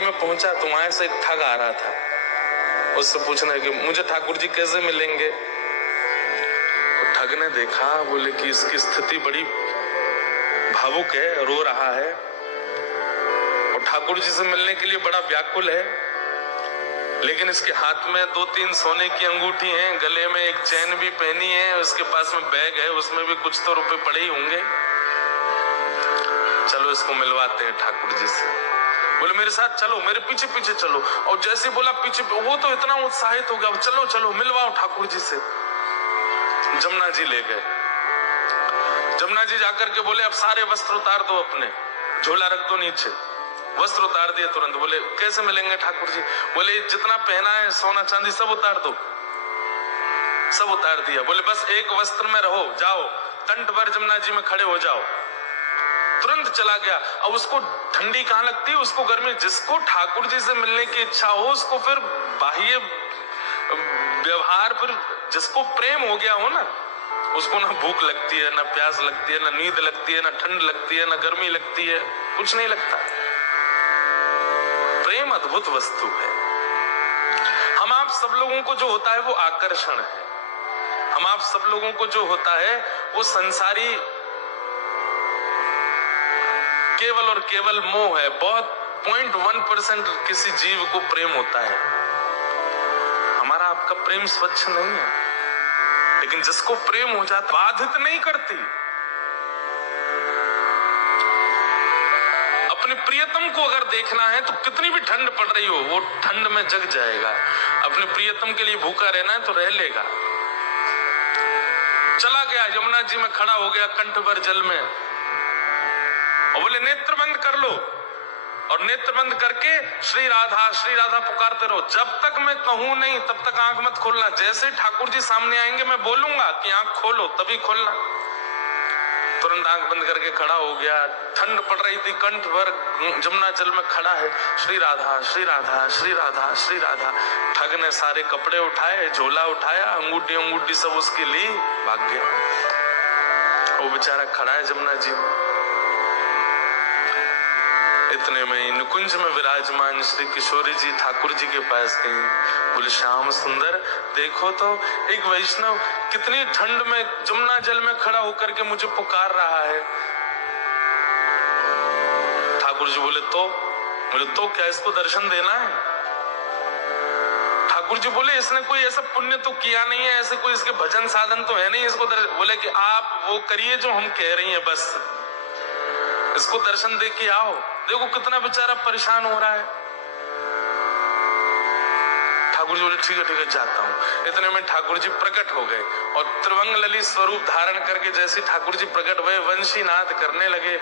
में पहुंचा तो वहां से एक ठग आ रहा था। उससे पूछना कि मुझे ठाकुर जी कैसे मिलेंगे। तो ठग ने देखा, बोले कि इसकी स्थिति बड़ी भावुक है, रो रहा है और ठाकुर जी से मिलने के लिए बड़ा व्याकुल है, लेकिन इसके हाथ में 2-3 सोने की अंगूठी हैं, गले में एक चैन भी पहनी है, उसके पास में बैग है, उसमें भी कुछ तो रुपए पड़े ही होंगे। चलो इसको मिलवाते हैं ठाकुर जी से। बोले मेरे साथ चलो, मेरे पीछे पीछे चलो। और जैसे बोला पीछे, वो तो इतना उत्साहित हो गया, चलो चलो मिलवाओ ठाकुर जी से। जमुना जी ले गए। जमुना जी जाकर के बोले अब सारे वस्त्र उतार दो, अपने झोला रख दो नीचे। वस्त्र उतार दिए तुरंत। बोले कैसे मिलेंगे ठाकुर जी? बोले जितना पहना है सोना चांदी सब उतार दो। सब उतार दिया। बोले बस एक वस्त्र में रहो, जाओ कंठ भर जमुना जी में खड़े हो जाओ। तुरंत चला गया। अब उसको ठंडी कहाँ लगती है, उसको गर्मी। जिसको ठाकुर जी से मिलने की इच्छा हो उसको फिर बाह्य व्यवहार, फिर जिसको प्रेम हो गया हो ना, उसको ना भूख लगती है, ना प्यास लगती है, ना नींद लगती है, ना ठंड लगती है, ना गर्मी लगती है, कुछ नहीं लगता। प्रेम अद्भुत वस्तु है। हम आप सब लोगों को जो होता है वो आकर्षण है। हम आप सब लोगों को जो होता है वो संसारी केवल और केवल मोह है। बहुत 0.1% किसी जीव को प्रेम होता है। हमारा आपका प्रेम स्वच्छ नहीं है, लेकिन जिसको प्रेम हो जाता बाधित नहीं करती। अपने प्रियतम को अगर देखना है तो कितनी भी ठंड पड़ रही हो वो ठंड में जग जाएगा। अपने प्रियतम के लिए भूखा रहना है तो रह लेगा। चला गया, यमुना जी में खड़ा हो गया कंठ भर जल में और बोले नेत्र बंद कर लो। और नेत्र बंद करके श्री राधा पुकारते रहो। जब तक मैं कहूं नहीं तब तक आंख मत खोलना। जैसे ठाकुर जी सामने आएंगे मैं बोलूंगा कि आंख खोलो, तभी खोलना। तुरंत आंख बंद करके खड़ा हो गया। ठंड पड़ रही थी, कंठ भर जमुना जल में खड़ा है। श्री राधा श्री राधा श्री राधा श्री राधा। ठग ने सारे कपड़े उठाए, झोला उठाया, अंगूठी सब उसकी ली, भाग गया। वो बेचारा खड़ा है जमुना जी में। इतने में निकुंज में विराजमान श्री किशोरी जी ठाकुर जी के पास गई। बोले श्याम सुंदर देखो तो एक वैष्णव कितनी ठंड में जमुना जल में खड़ा होकर के मुझे पुकार रहा है। ठाकुर जी बोले तो क्या इसको दर्शन देना है? ठाकुर जी बोले इसने कोई ऐसा पुण्य तो किया नहीं है, ऐसे कोई इसके भजन साधन तो है नहीं इसको बोले कि आप वो करिए जो हम कह रही हैं, बस इसको दर्शन दे के आओ। देखो कितना बेचारा परेशान हो रहा है। ठाकुर जी बोले ठीक है जाता हूँ। इतने में ठाकुर जी प्रकट हो गए और त्रिभंग ललित स्वरूप धारण करके जैसे ठाकुर जी प्रकट हुए वंशी नाद करने लगे।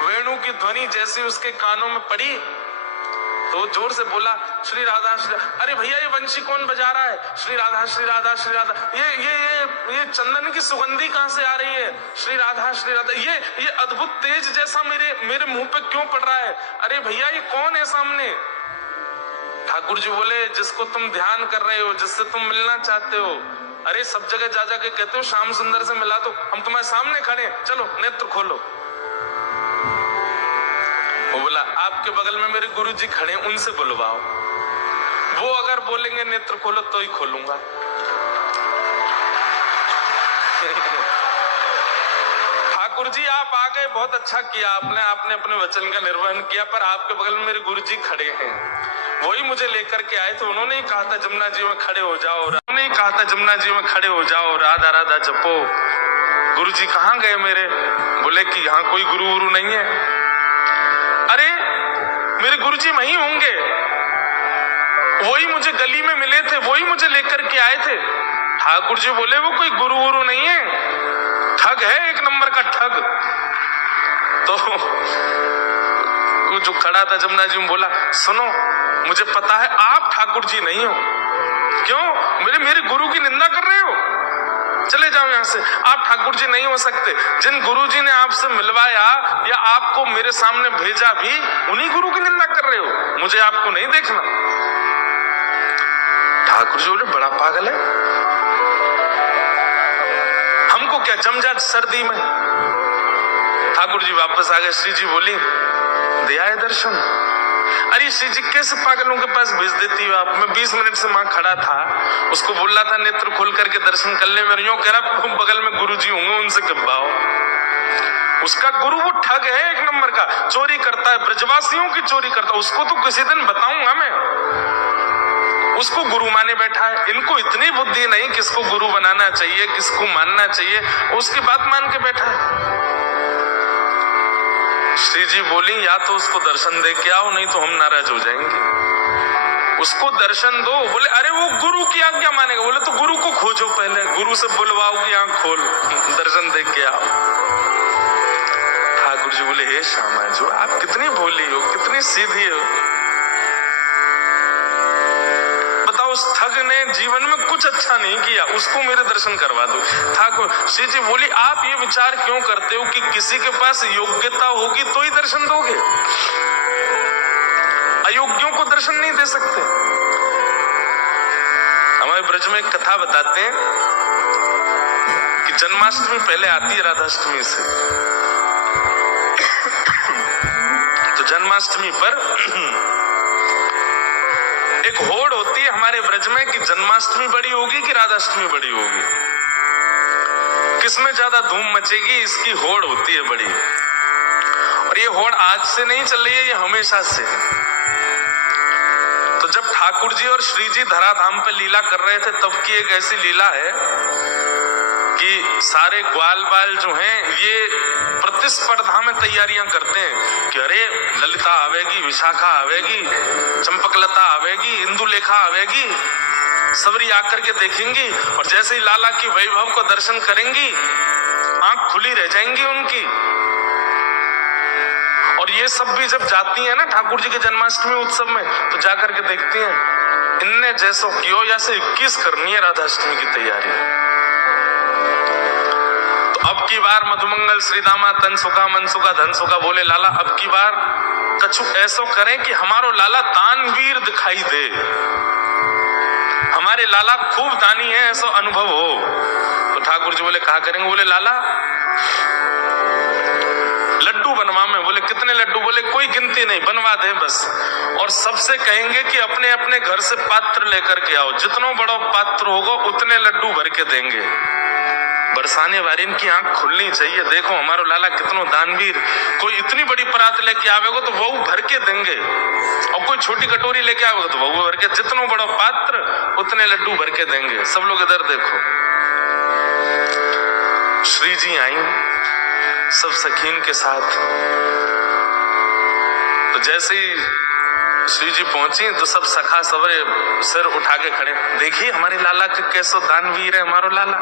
वेणु की ध्वनि जैसे उसके कानों में पड़ी तो वो जोर से बोला श्री राधा अरे भैया ये वंशी कौन बजा रहा है? श्री राधा श्री राधा श्री राधा। ये चंदन की सुगंधी कहां से आ रही है? श्री राधा ये अद्भुत तेज जैसा मेरे मुंह पे क्यों पड़ रहा है? अरे भैया ये कौन है सामने? ठाकुर जी बोले जिसको तुम ध्यान कर रहे हो, जिससे तुम मिलना चाहते हो। अरे सब जगह जा के कहते हो श्याम सुंदर से मिला दो, हम तुम्हारे सामने खड़े, चलो नेत्र खोलो। वो बोला आपके बगल में मेरे गुरु जी खड़े, उनसे बुलवाओ, वो अगर बोलेंगे नेत्र खोलो तो ही खोलूंगा। ठाकुर जी आप आ गए, बहुत अच्छा किया आपने अपने वचन का निर्वहन किया, पर आपके बगल में मेरे गुरु जी खड़े हैं, वही मुझे लेकर के आए थे। उन्होंने ही कहा था जमुना जी में खड़े हो जाओ, राधा राधा जपो। गुरु जी कहाँ गए मेरे? बोले कि यहाँ कोई गुरु गुरु नहीं है। अरे मेरे गुरुजी वहीं होंगे, वही मुझे गली में मिले थे, वही मुझे लेकर के आए थे। ठाकुर जी बोले वो कोई गुरु गुरु नहीं है, ठग है, एक नंबर का ठग। तो जो खड़ा था जमुना जी में बोला सुनो मुझे पता है आप ठाकुर जी नहीं हो। क्यों? मेरे गुरु की निंदा कर रहे हो? चले जाओ यहाँ से, आप ठाकुर जी नहीं हो सकते। जिन गुरु जी ने आपसे मिलवाया या आपको मेरे सामने भेजा भी उन्हीं गुरु की निंदा कर रहे हो, मुझे आपको नहीं देखना। ठाकुर जी बोले बड़ा पागल है, हमको क्या जम जा सर्दी में। ठाकुर जी वापस आ गए। श्री जी बोली दिया है दर्शन? अरे श्री जी कैसे पागलों के पास भेज देती हो आप? मैं 20 मिनट से वहां खड़ा था, उसको बोल रहा था नेत्र खोल करके दर्शन कर ले, मैं यूं कह रहा बगल में गुरु जी होंगे, उनसे कब्बाओ। उसका गुरु वो ठग है, एक नंबर का चोरी करता है, ब्रजवासियों की चोरी करता है। उसको तो किसी दिन बताऊंगा मैं, उसको गुरु माने बैठा है। इनको इतनी बुद्धि नहीं किसको गुरु बनाना चाहिए, किसको मानना चाहिए, उसकी बात मान के बैठा है। श्री जी बोली या तो उसको दर्शन दे के आओ, नहीं तो हम नाराज हो जाएंगे। उसको दर्शन दो। बोले अरे वो गुरु की आज्ञा मानेगा। बोले तो गुरु को खोजो, पहले गुरु से बुलवाओ कि आंख खोल, दर्शन दे के आओ। ठाकुर जी बोले हे श्यामा जो आप कितनी भोली हो, कितनी सीधी हो। बताओ उस ठग ने जीवन में कुछ अच्छा नहीं किया, उसको मेरे दर्शन करवा दो। ठाकुर श्री जी बोली आप ये विचार क्यों करते हो कि किसी के पास योग्यता होगी तो ही दर्शन दोगे? अयोग्यों को दर्शन नहीं दे सकते। हमारे ब्रज में एक कथा बताते हैं कि जन्माष्टमी पहले आती है राधाष्टमी से। तो जन्माष्टमी पर एक होड़ होती है हमारे ब्रज में कि जन्माष्टमी बड़ी होगी कि राधाष्टमी बड़ी होगी, किसमें ज्यादा धूम मचेगी, इसकी होड़ होती है बड़ी। और ये होड़ आज से नहीं चल रही है, ये हमेशा से है। तो जब ठाकुर जी और श्री जी धराधाम पे लीला कर रहे थे तब की एक ऐसी लीला है कि सारे ग्वाल बाल जो हैं ये प्रतिस्पर्धा में तैयारियां करते हैं कि अरे ललिता आवेगी, विशाखा आवेगी, चंपकलता आवेगी, इंदुलेखा आवेगी, सबरी आकर के देखेंगी और जैसे ही लाला की वैभव को दर्शन करेंगी आंख खुली रह जाएंगी उनकी। और ये सब भी जब जाती है ना ठाकुर जी के जन्माष्टमी उत्सव में तो जाकर के देखती हैं इनने जैसो कियो या से 21 करनी है राधाष्टमी की तैयारी। अब की बार मधुमंगल श्रीदामा तन सुखा मन सुखा धन सुखा बोले लाला अब की बार कछु ऐसो करें कि हमारो लाला दानवीर दिखाई दे, हमारे लाला खूब दानी है ऐसा अनुभव हो। तो ठाकुर जी बोले कहा करेंगे? बोले लाला लड्डू बनवा में। बोले कितने लड्डू? बोले कोई गिनती नहीं, बनवा दे बस। और सबसे कहेंगे कि अपने अपने घर से पात्र लेकर के आओ, जितना बड़ा पात्र होगा उतने लड्डू भर के देंगे। बरसाने वाली की आंख खुलनी चाहिए, देखो हमारा लाला कितना दानवीर। कोई इतनी बड़ी परात लेके आवेगा तो वो भर के देंगे, और कोई छोटी कटोरी लेके आवेगा तो वो भर के, जितना बड़ा पात्र उतने लड्डू भर के देंगे। सब लोग इधर देखो। श्री जी आई सब सखीन के साथ। तो जैसे ही श्री जी पहुंची तो सब सखा सबरे सिर उठा के खड़े, देखिए हमारे लाला के कैसो दानवीर है हमारो लाला।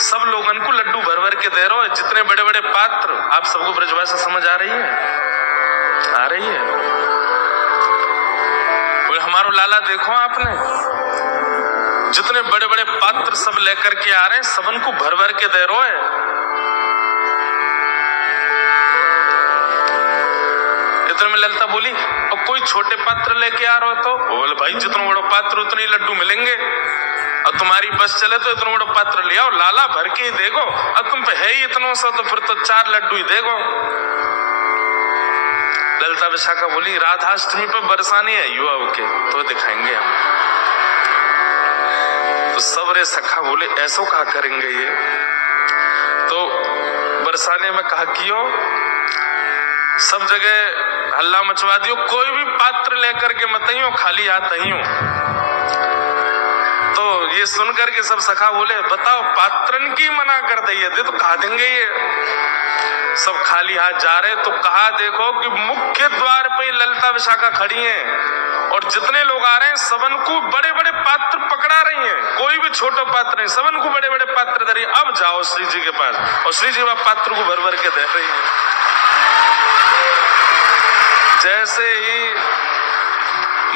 सब लोगन को लड्डू भर भर के दे रहे हो, जितने बड़े बड़े पात्र। आप सबको ब्रजभाषा समझ आ रही है? आ रही है? बोले हमारो लाला देखो आपने जितने बड़े बड़े पात्र सब लेकर के आ रहे हैं, सबन को भर भर के दे रहे है। इतने में ललिता बोली और कोई छोटे पात्र लेके आ रहे हो? तो बोले भाई जितना बड़ा पात्र उतने लड्डू मिलेंगे, और तुम्हारी बस चले तो इतना बड़ा पात्र ले आओ, लाला भर के ही देगो। अब तुम पे है ही इतना सा तो फिर तो 4 लड्डू ही देगो। ललिता विशाखा बोली राधाष्टमी पे बरसाने है युवा के तो दिखाएंगे हम। तो सबरे सखा बोले ऐसो कहा करेंगे ये? तो बरसाने में कहा कियो, सब जगह हल्ला मचवा दियो, कोई भी पात्र लेकर के मत आइयो, खाली हाथ आइयो। तो ये सुनकर के सब सखा बोले बताओ पात्रन की मना कर दे तो कहा देंगे ये। सब खाली हाथ जा रहे तो कहा देखो कि मुख्य द्वार पे ललिता विशाखा खड़ी हैं और जितने लोग आ रहे हैं सबन को बड़े बड़े पात्र पकड़ा रही हैं, कोई भी छोटा पात्र नहीं, सबन को बड़े बड़े पात्र दे रही है। अब जाओ श्री जी के पास, और श्री जी वह पात्र को भर भर के दे रही है। जैसे ही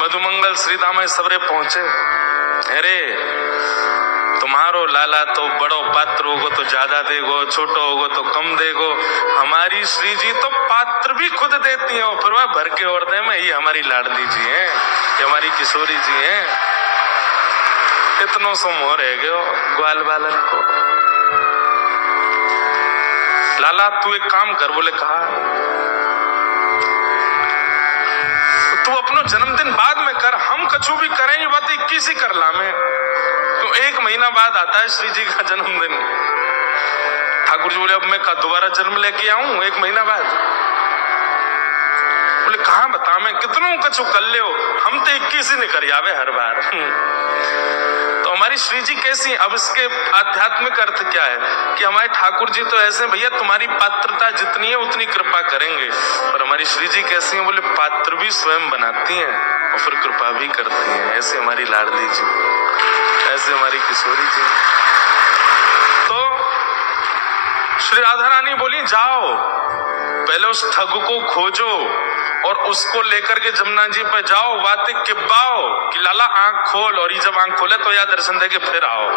मधुमंगल श्रीदामा सबरे पहुंचे, अरे तुम्हारो लाला तो बड़ो पात्र होगो तो ज्यादा देगो, छोटो होगो तो कम देगो। हमारी श्री जी तो पात्र भी खुद देती हैं, फिर वह भर के और दे में। ये हमारी लाडली जी हैं, ये हमारी किशोरी जी हैं। इतनो सो मोह रह गयो ग्वाल बालन को। लाला तू एक काम कर। बोले कहा कछु भी करें ये बात 21 ही कर ला मैं। तो 1 महीना बाद आता है श्री जी का जन्मदिन। ठाकुर जी बोले अब मैं दोबारा जन्म लेके आऊं 1 महीना बाद? बोले कहां बता मैं कितनों कछु कर ले हो, हम तो 21 ही नहीं कर आवे हर बार। तो हमारी श्री जी कैसी? अब इसके आध्यात्मिक अर्थ क्या है कि हमारे ठाकुर जी तो ऐसे भैया तुम्हारी पात्रता जितनी है उतनी कृपा करेंगे, पर हमारी श्री जी कैसी हैं? बोले पात्र भी स्वयं बनाती हैं और फिर कृपा भी करती हैं। ऐसे हमारी लाडली जी, ऐसे हमारी किशोरी जी। तो श्री राधा रानी बोली जाओ पहले उस ठग को खोजो और उसको लेकर के जमुना जी पे जाओ, बातें किब्बाओ कि लाला आंख खोल, और ये जब आंख खोले तो याद दर्शन दे के फिर आओ।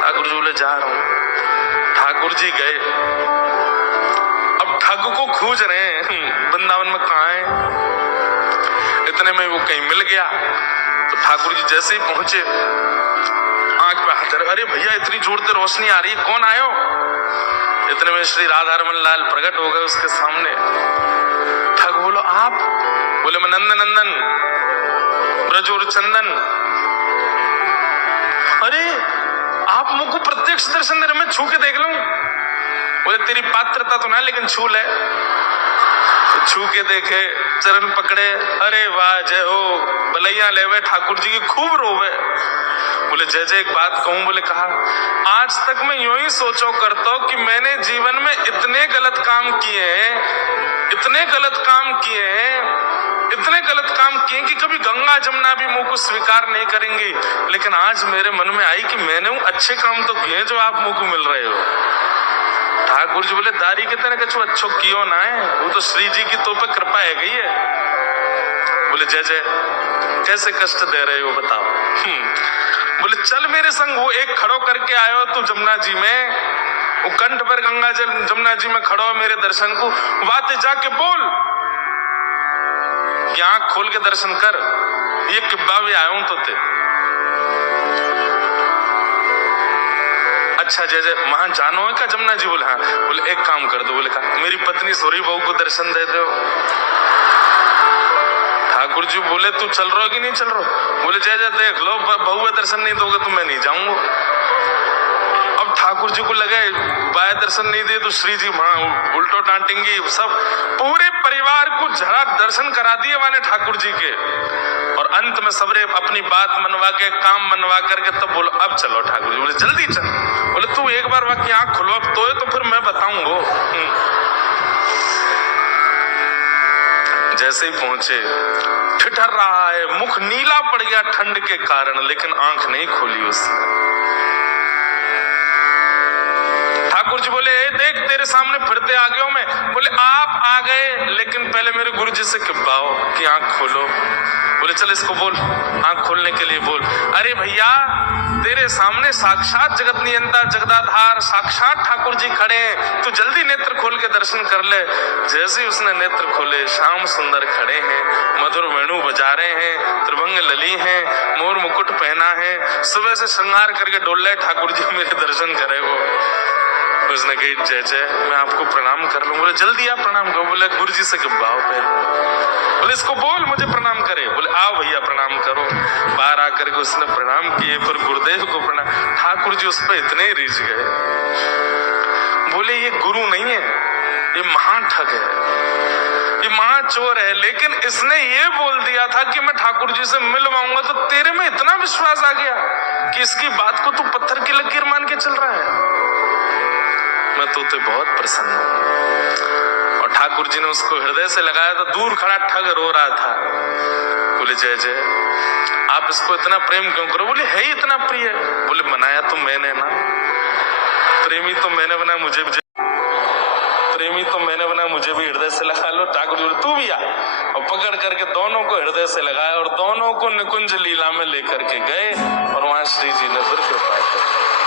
ठाकुर जी बोले जा रहा हूं। ठाकुर जी गए, अब ठग को खोज रहे हैं वृंदावन में कहाँ है। इतने में वो कहीं मिल गया तो ठाकुर जी जैसे ही पहुंचे आंख पे हाथ, अरे भैया इतनी जोर से रोशनी आ रही है, कौन आयो? इतने में श्री राधा रमन लाल प्रकट हो गए उसके सामने। ठग बोलो आप? बोले मैं नंदन नंदन ब्रज और चंदन। अरे आप मुझको प्रत्यक्ष दर्शन दे रहे, मैं छू के देख लूं? बोले तेरी पात्रता तो ना लेकिन छू ले। तो छू के देखे, चरण पकड़े, अरे वाह जय हो, बलैया लेवे ठाकुर जी की खूब रोवे। बोले जय जय एक बात कहूं? बोले कहा आज तक मैं यूं ही सोचो करता हूं कि मैंने जीवन में इतने गलत काम किए हैं, इतने गलत काम किए हैं, इतने गलत काम किए कि कभी गंगा जमुना भी मुंह को स्वीकार नहीं करेंगे, लेकिन आज मेरे मन में आई कि मैंने वो अच्छे काम तो किए जो आप मुंह को मिल रहे हो। ठाकुर जी बोले दारी के तरह कछु अच्छो कियो ना है, वो तो श्री जी की तो पे कृपा है गई है। बोले जय जय कैसे कष्ट दे रहे हो बताओ? बोले चल मेरे संग, वो एक खड़ो करके आयो तू जमुना जी में, वो कंठ पर गंगा जल जमुना जी में खड़ो मेरे दर्शन को, बातें जाके बोल कि आंख खोल के दर्शन कर, ये किब्बा भी आया हूं तो ते। अच्छा जय जय वहां जानो है क्या जमुना जी? बोले हाँ। बोले एक काम कर दो। बोले कहा मेरी पत्नी सोरी बहू को दर्शन दे दो। ठाकुर जी बोले तू चल रहा कि नहीं चल रहा? बोले जय जय देख लो, बहू दर्शन नहीं दोगे तो मैं नहीं जाऊंगा। अब ठाकुर जी को लगे बाय दर्शन नहीं दिए तो श्री जी वहां उल्टो डांटेंगी सब। पूरे परिवार को झड़ा दर्शन करा दिए माने ठाकुर जी के, और अंत में सबरे अपनी बात मनवा के काम मनवा करके तब बोलो अब चलो। ठाकुर जी बोले जल्दी चल। बोले तू एक बार बाकी आंख खुलवा तो फिर मैं बताऊंगा। जैसे ही पहुंचे ठिठर रहा है, मुख नीला पड़ गया ठंड के कारण, लेकिन आंख नहीं खोली उसने। ठाकुर जी बोले देख तेरे सामने फिरते आ गया हूं मैं। बोले आप आ गए, लेकिन पहले मेरे गुरु जी से किब्बाओ कि आंख खोलो। बोले चल इसको बोल, आंख खोलने के लिए बोल। अरे भैया तेरे सामने साक्षात जगत नियंता जगदाधार साक्षात ठाकुर जी खड़े हैं, तू जल्दी नेत्र खोल के दर्शन कर ले। जैसे ही उसने नेत्र खोले, श्याम सुंदर खड़े हैं, मधुर वेणु बजा रहे हैं, त्रिभंग लली हैं, मोर मुकुट पहना है, सुबह से श्रृंगार करके डोल रहे ठाकुर जी मेरे दर्शन करे वो। उसने कही जय जय मैं आपको प्रणाम कर लूं। बोले जल्दी आप प्रणाम करो। बोले गुरु जी से किब्बाओ पहले। बोले इसको बोल मुझे प्रणाम करे। बोले आओ भैया प्रणाम करो। बाहर आकर के उसने प्रणाम किए, फिर गुरुदेव को प्रणाम। ठाकुर जी उस पर इतने रिझ गए, बोले ये गुरु नहीं है, ये महान ठग है, ये महाचोर है, लेकिन इसने ये बोल दिया था कि मैं ठाकुर जी से मिलवाऊंगा, तो तेरे में इतना विश्वास आ गया कि इसकी बात को तू पत्थर की लकीर मान के चल रहा है। मैं तो बहुत प्रसन्न हूं। और ठाकुर जी ने उसको हृदय से लगाया तो दूर खड़ा ठग रो रहा था। बोले जय जय आप इसको इतना प्रेम क्यों करो? बोले है ही इतना प्रिय। बोले बनाया तो मैंने ना, प्रेमी तो मैंने बना, मुझे भी प्रेमी तो मैंने बना, मुझे भी हृदय से लगा लो। ठाकुर जी तू भी आ, और पकड़ करके दोनों को हृदय से लगाया और दोनों को निकुंज लीला में लेकर के गए, और वहां श्री जी ने फिर कृपा की।